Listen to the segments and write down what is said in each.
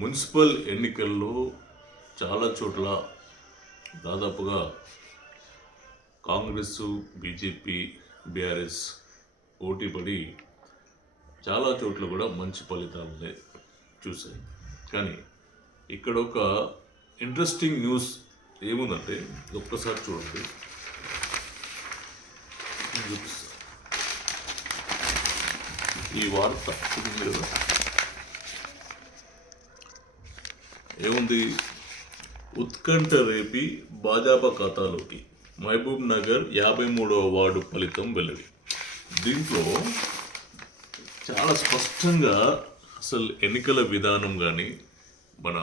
Municipal ఎన్నికల్లో చాలా చోట్ల దాదాపుగా కాంగ్రెస్, బీజేపీ, బీఆర్ఎస్ పోటీ పడి చాలా చోట్ల కూడా మంచి ఫలితాలనే చూశాయి. కానీ ఇక్కడ ఒక ఇంట్రెస్టింగ్ న్యూస్ ఏముందంటే ఒక్కసారి చూడండి, చూపిస్తా. ఈ వార్త చూపింది కదా, ఏముంది? ఉత్కంఠ రేపి భాజపా ఖాతాలోకి మహబూబ్ నగర్ 53వ వార్డు ఫలితం వెల్లడి. దీంట్లో చాలా స్పష్టంగా అసలు ఎన్నికల విధానం కానీ మన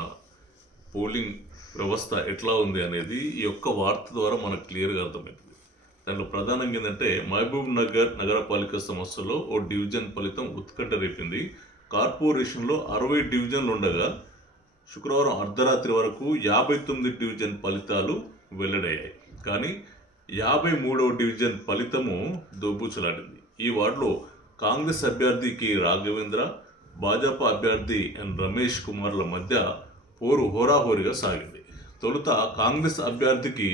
పోలింగ్ వ్యవస్థ ఎట్లా ఉంది అనేది ఈ యొక్క వార్త ద్వారా మనకు క్లియర్గా అర్థమవుతుంది. దాంట్లో ప్రధానంగా ఏంటంటే మహబూబ్ నగర్ నగరపాలిక సంస్థలో ఓ డివిజన్ ఫలితం ఉత్కంఠ రేపింది. కార్పొరేషన్లో 60 డివిజన్లు ఉండగా శుక్రవారం అర్ధరాత్రి వరకు 59 డివిజన్ ఫలితాలు వెల్లడయ్యాయి. కానీ 53వ డివిజన్ ఫలితము దోబూచలాడింది. ఈ వార్డులో కాంగ్రెస్ అభ్యర్థి కె రాఘవేంద్ర, భాజపా అభ్యర్థి ఎన్ రమేష్ కుమార్ల మధ్య పోరు హోరాహోరీగా సాగింది. తొలుత కాంగ్రెస్ అభ్యర్థికి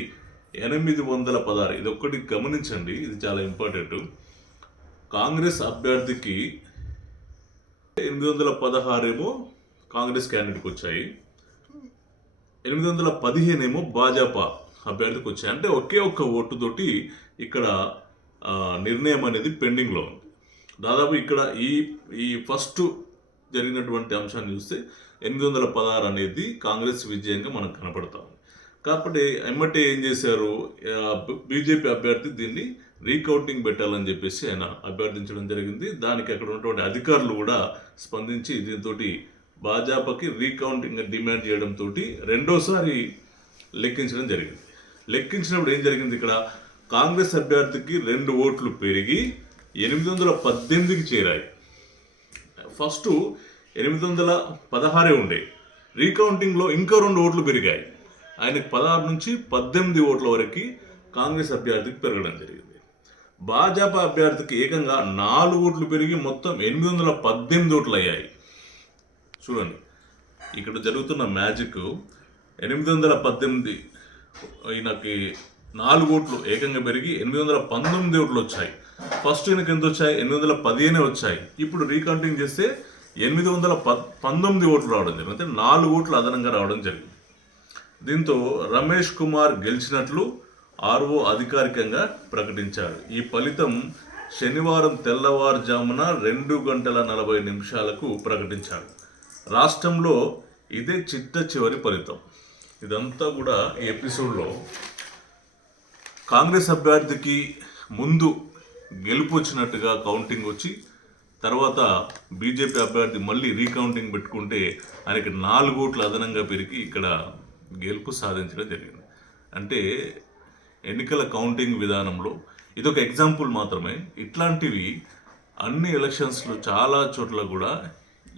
816, ఇది ఒక్కటి గమనించండి, ఇది చాలా ఇంపార్టెంట్. కాంగ్రెస్ అభ్యర్థికి 816 ఏమో కాంగ్రెస్ క్యాండిడేట్కి వచ్చాయి, 815 ఏమో భాజపా అభ్యర్థికి వచ్చాయి. అంటే ఒకే ఒక్క ఓటుతోటి ఇక్కడ నిర్ణయం అనేది పెండింగ్లో ఉంది. దాదాపు ఇక్కడ ఈ ఫస్ట్ జరిగినటువంటి అంశాన్ని చూస్తే 816 అనేది కాంగ్రెస్ విజయంగా మనకు కనపడతా ఉంది. కాబట్టి ఎమ్మటే ఏం చేశారు, బీజేపీ అభ్యర్థి దీన్ని రీకౌంటింగ్ పెట్టాలని చెప్పేసి ఆయన అభ్యర్థించడం జరిగింది. దానికి అక్కడ ఉన్నటువంటి అధికారులు కూడా స్పందించి దీంతో భాజపాకి రీకౌంటింగ్ డిమాండ్ చేయడంతో రెండోసారి లెక్కించడం జరిగింది. లెక్కించినప్పుడు ఏం జరిగింది, ఇక్కడ కాంగ్రెస్ అభ్యర్థికి 2 ఓట్లు పెరిగి 818కి చేరాయి. ఫస్ట్ 816 ఉండే, రీకౌంటింగ్లో ఇంకా 2 ఓట్లు పెరిగాయి. ఆయనకి 16 నుంచి 18 ఓట్ల వరకు కాంగ్రెస్ అభ్యర్థికి పెరగడం జరిగింది. భాజపా అభ్యర్థికి ఏకంగా 4 ఓట్లు పెరిగి మొత్తం 818 ఓట్లు అయ్యాయి. చూడండి, ఇక్కడ జరుగుతున్న మ్యాజిక్. 818 ఈయనకి 4 ఓట్లు ఏకంగా పెరిగి 819 ఓట్లు వచ్చాయి. ఫస్ట్ ఈయనకి ఎంత వచ్చాయి, 815 వచ్చాయి. ఇప్పుడు రీకౌంటింగ్ చేస్తే 819 ఓట్లు రావడం జరిగింది. అంటే 4 ఓట్లు అదనంగా రావడం జరిగింది. దీంతో రమేష్ కుమార్ గెలిచినట్లు ఆర్ఓ అధికారికంగా ప్రకటించారు. ఈ ఫలితం శనివారం తెల్లవారుజామున 2:40 ప్రకటించారు. రాష్ట్రంలో ఇదే చిట్ట ఫలితం. ఇదంతా కూడా ఈ ఎపిసోడ్లో కాంగ్రెస్ అభ్యర్థికి ముందు గెలుపు వచ్చినట్టుగా కౌంటింగ్ వచ్చి, తర్వాత బీజేపీ అభ్యర్థి మళ్ళీ రీకౌంటింగ్ పెట్టుకుంటే ఆయనకి 4 ఓట్లు అదనంగా పెరిగి ఇక్కడ గెలుపు సాధించడం జరిగింది. అంటే ఎన్నికల కౌంటింగ్ విధానంలో ఇదొక ఎగ్జాంపుల్ మాత్రమే. ఇట్లాంటివి అన్ని ఎలక్షన్స్లో చాలా చోట్ల కూడా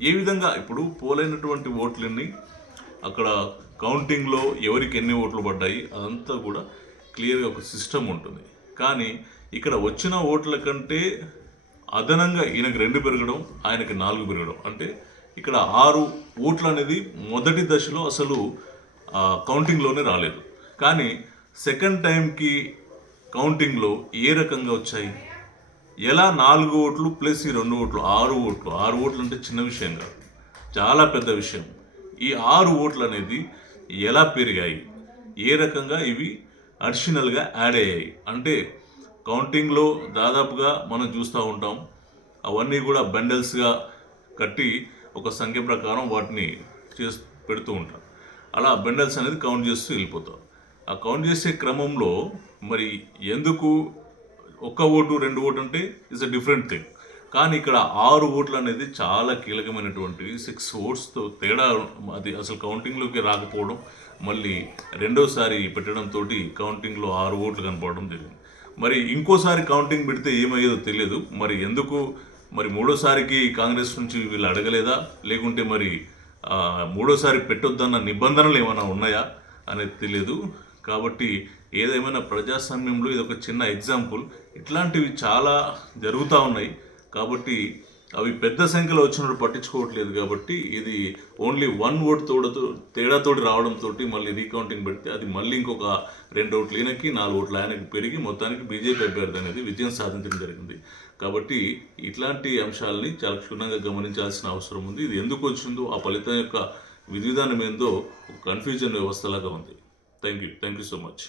ఏ విధంగా ఇప్పుడు పోలైనటువంటి ఓట్లన్నీ అక్కడ కౌంటింగ్లో ఎవరికి ఎన్ని ఓట్లు పడ్డాయి అదంతా కూడా క్లియర్గా ఒక సిస్టమ్ ఉంటుంది. కానీ ఇక్కడ వచ్చిన ఓట్ల కంటే అదనంగా ఈయనకి 2 పెరగడం, ఆయనకి 4 పెరగడం, అంటే ఇక్కడ 6 ఓట్లు అనేది మొదటి దశలో అసలు కౌంటింగ్లోనే రాలేదు. కానీ సెకండ్ టైంకి కౌంటింగ్లో ఏ రకంగా వచ్చాయి, ఎలా 4 ఓట్లు ప్లస్ ఈ 2 ఓట్లు 6 ఓట్లు. 6 ఓట్లు అంటే చిన్న విషయం కాదు, చాలా పెద్ద విషయం. ఈ 6 ఓట్లు అనేది ఎలా పెరిగాయి, ఏ రకంగా ఇవి అడిషనల్గా యాడ్ అయ్యాయి అంటే కౌంటింగ్లో దాదాపుగా మనం చూస్తూ ఉంటాం, అవన్నీ కూడా బండల్స్గా కట్టి ఒక సంఖ్య ప్రకారం వాటిని పెడుతూ ఉంటారు. అలా బండల్స్ అనేది కౌంట్ చేస్తూ వెళ్ళిపోతారు. ఆ కౌంట్ చేసే క్రమంలో మరి ఎందుకు 1 ఓటు 2 ఓటు అంటే ఇట్స్ అ డిఫరెంట్ థింగ్. కానీ ఇక్కడ 6 ఓట్లు అనేది చాలా కీలకమైనటువంటి 6 ఓట్స్తో తేడా, అది అసలు కౌంటింగ్లోకి రాకపోవడం, మళ్ళీ రెండోసారి పెట్టడంతో కౌంటింగ్లో 6 ఓట్లు కనపడడం జరిగింది. మరి ఇంకోసారి కౌంటింగ్ పెడితే ఏమయ్యేదో తెలియదు. మరి ఎందుకు మరి మూడోసారికి కాంగ్రెస్ నుంచి వీళ్ళు అడగలేదా, లేకుంటే మరి మూడోసారి పెట్టొద్దన్న నిబంధనలు ఏమైనా ఉన్నాయా అనేది తెలియదు. కాబట్టి ఏదేమైనా ప్రజాస్వామ్యంలో ఇది ఒక చిన్న ఎగ్జాంపుల్. ఇట్లాంటివి చాలా జరుగుతూ ఉన్నాయి. కాబట్టి అవి పెద్ద సంఖ్యలో వచ్చినప్పుడు పట్టించుకోవట్లేదు కాబట్టి ఇది ఓన్లీ 1 ఓట్ తేడాతోటి రావడంతో మళ్ళీ రీకౌంటింగ్ పెడితే అది మళ్ళీ ఇంకొక 2 ఓట్లు ఈయనకి 4 ఓట్లు ఆయనకి పెరిగి మొత్తానికి బీజేపీ అభ్యర్థి అనేది విజయం సాధించడం జరిగింది. కాబట్టి ఇట్లాంటి అంశాలని చాలా క్షుణ్ణంగా గమనించాల్సిన అవసరం ఉంది. ఇది ఎందుకు వచ్చిందో ఆ ఫలితం యొక్క విధి విధానం ఏందో కన్ఫ్యూజన్ వ్యవస్థలాగా ఉంది. Thank you so much.